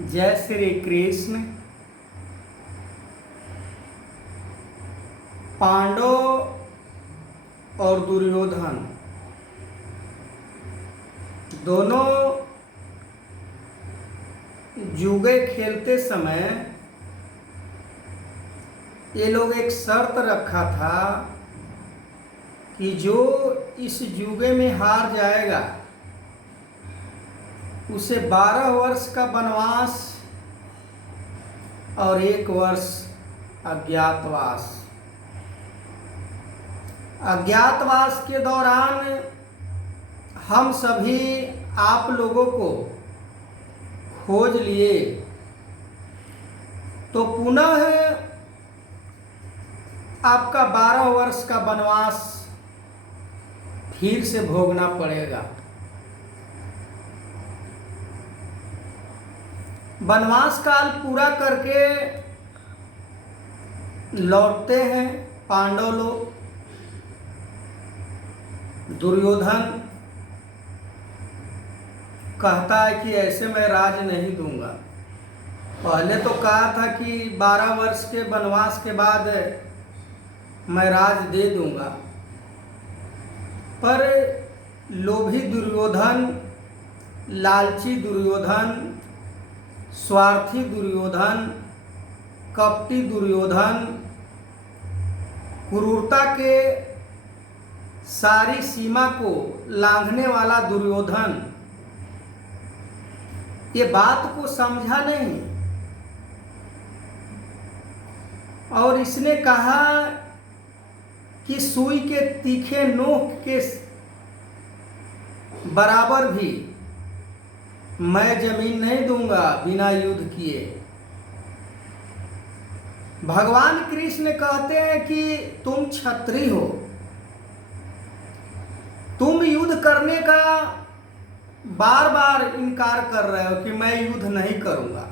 जय श्री कृष्ण। पांडव और दुर्योधन दोनों जुगे खेलते समय ये लोग एक शर्त रखा था कि जो इस जुगे में हार जाएगा उसे 12 वर्ष का वनवास और 1 वर्ष अज्ञातवास। अज्ञातवास के दौरान हम सभी आप लोगों को खोज लिए तो पुनः आपका 12 वर्ष का वनवास फिर से भोगना पड़ेगा। वनवास काल पूरा करके लौटते हैं पांडव लोग। दुर्योधन कहता है कि ऐसे मैं राज नहीं दूंगा। पहले तो कहा था कि 12 वर्ष के वनवास के बाद मैं राज दे दूंगा, पर लोभी दुर्योधन, लालची दुर्योधन, स्वार्थी दुर्योधन, कपटी दुर्योधन, क्रूरता के सारी सीमा को लांघने वाला दुर्योधन ये बात को समझा नहीं और इसने कहा कि सुई के तीखे नोक के बराबर भी मैं जमीन नहीं दूंगा बिना युद्ध किए। भगवान कृष्ण कहते हैं कि तुम क्षत्रिय हो, तुम युद्ध करने का बार बार इनकार कर रहे हो कि मैं युद्ध नहीं करूंगा,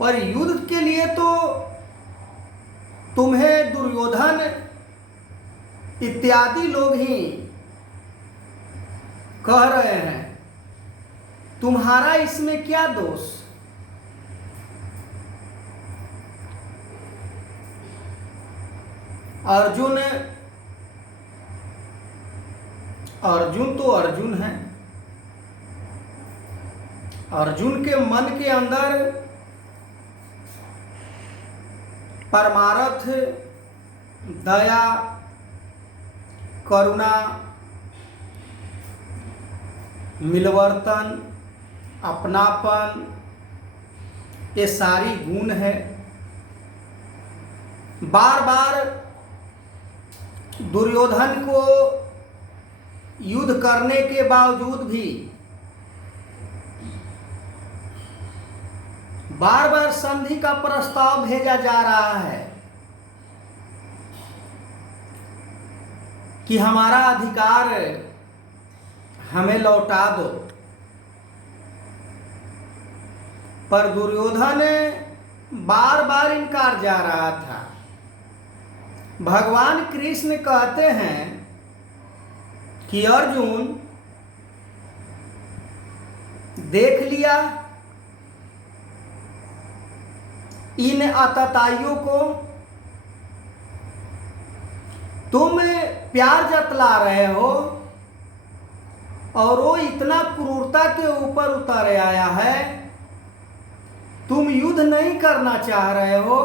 पर युद्ध के लिए तो तुम्हें दुर्योधन इत्यादि लोग ही कह रहे हैं, तुम्हारा इसमें क्या दोष? अर्जुन तो अर्जुन है। अर्जुन के मन के अंदर परमार्थ, दया, करुणा, मिलवर्तन, अपनापन ये सारी गुण है। बार बार दुर्योधन को युद्ध करने के बावजूद भी बार बार संधि का प्रस्ताव भेजा जा रहा है कि हमारा अधिकार हमें लौटा दो, पर दुर्योधन बार बार इनकार जा रहा था। भगवान कृष्ण कहते हैं कि अर्जुन देख लिया इन आतताइयों को, तुम प्यार जतला रहे हो और वो इतना क्रूरता के ऊपर उतर आया है। तुम युद्ध नहीं करना चाह रहे हो,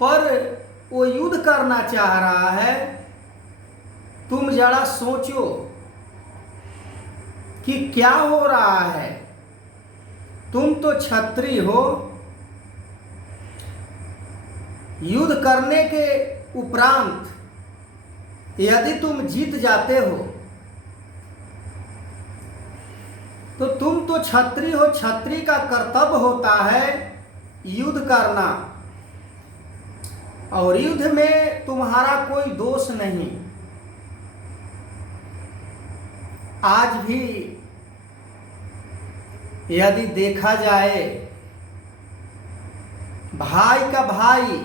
पर वो युद्ध करना चाह रहा है। तुम जरा सोचो कि क्या हो रहा है। तुम तो क्षत्रिय हो, युद्ध करने के उपरांत यदि तुम जीत जाते हो तो तुम तो क्षत्रिय हो। क्षत्रिय का कर्तव्य होता है युद्ध करना, और युद्ध में तुम्हारा कोई दोष नहीं। आज भी यदि देखा जाए, भाई का भाई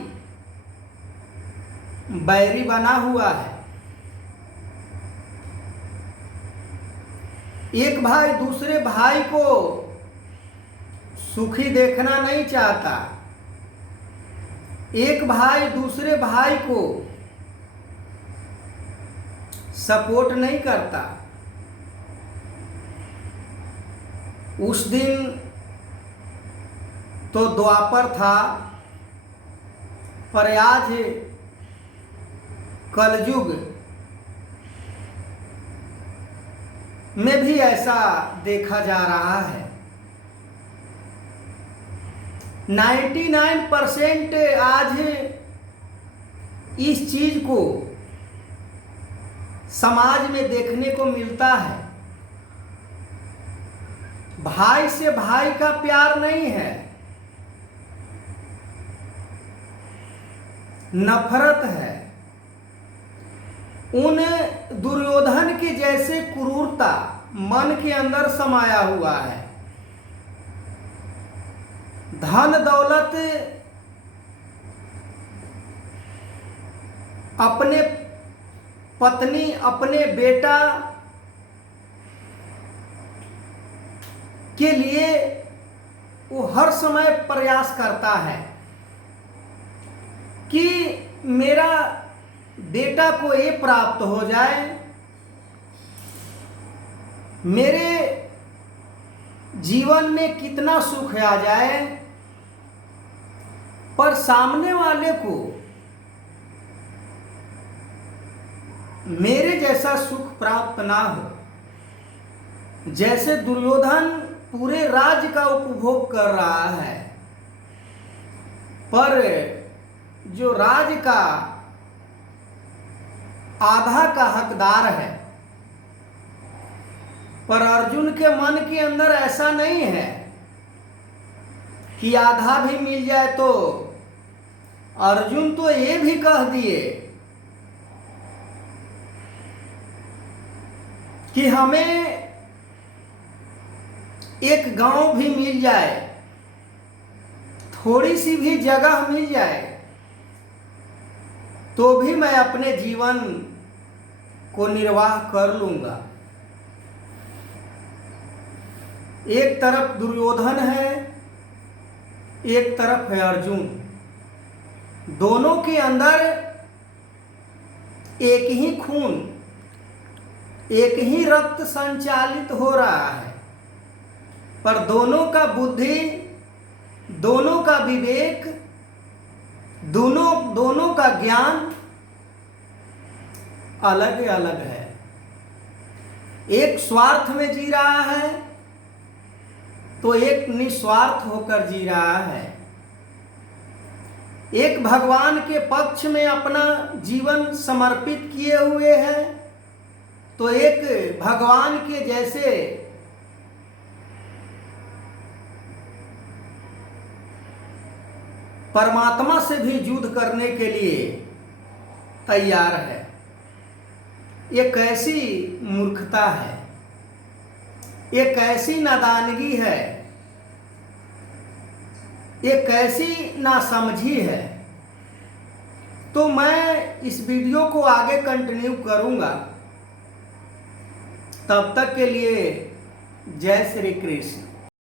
बैरी बना हुआ है। एक भाई दूसरे भाई को सुखी देखना नहीं चाहता। एक भाई दूसरे भाई को सपोर्ट नहीं करता। उस दिन तो द्वापर था, पर आज कलयुग में भी ऐसा देखा जा रहा है। 99% आज इस चीज को समाज में देखने को मिलता है। भाई से भाई का प्यार नहीं है, नफरत है। उन दुर्योधन के जैसे क्रूरता मन के अंदर समाया हुआ है। धन दौलत अपने पत्नी अपने बेटा के लिए वो हर समय प्रयास करता है कि मेरा बेटा को ये प्राप्त हो जाए, मेरे जीवन में कितना सुख आ जाए, पर सामने वाले को मेरे जैसा सुख प्राप्त ना हो। जैसे दुर्योधन पूरे राज्य का उपभोग कर रहा है, पर जो राज्य का आधा का हकदार है, पर अर्जुन के मन के अंदर ऐसा नहीं है कि आधा भी मिल जाए। तो अर्जुन तो ये भी कह दिए कि हमें एक गांव भी मिल जाए, थोड़ी सी भी जगह मिल जाए, तो भी मैं अपने जीवन को निर्वाह कर लूंगा। एक तरफ दुर्योधन है, एक तरफ है अर्जुन। दोनों के अंदर एक ही खून, एक ही रक्त संचालित हो रहा है, पर दोनों का बुद्धि, दोनों का विवेक, दोनों का ज्ञान अलग अलग है। एक स्वार्थ में जी रहा है तो एक निस्वार्थ होकर जी रहा है। एक भगवान के पक्ष में अपना जीवन समर्पित किए हुए हैं, तो एक भगवान के जैसे परमात्मा से भी युद्ध करने के लिए तैयार है। ये कैसी मूर्खता है, ये कैसी नादानगी है, ये कैसी नासमझी है। तो मैं इस वीडियो को आगे कंटिन्यू करूंगा। तब तक के लिए जय श्री कृष्ण।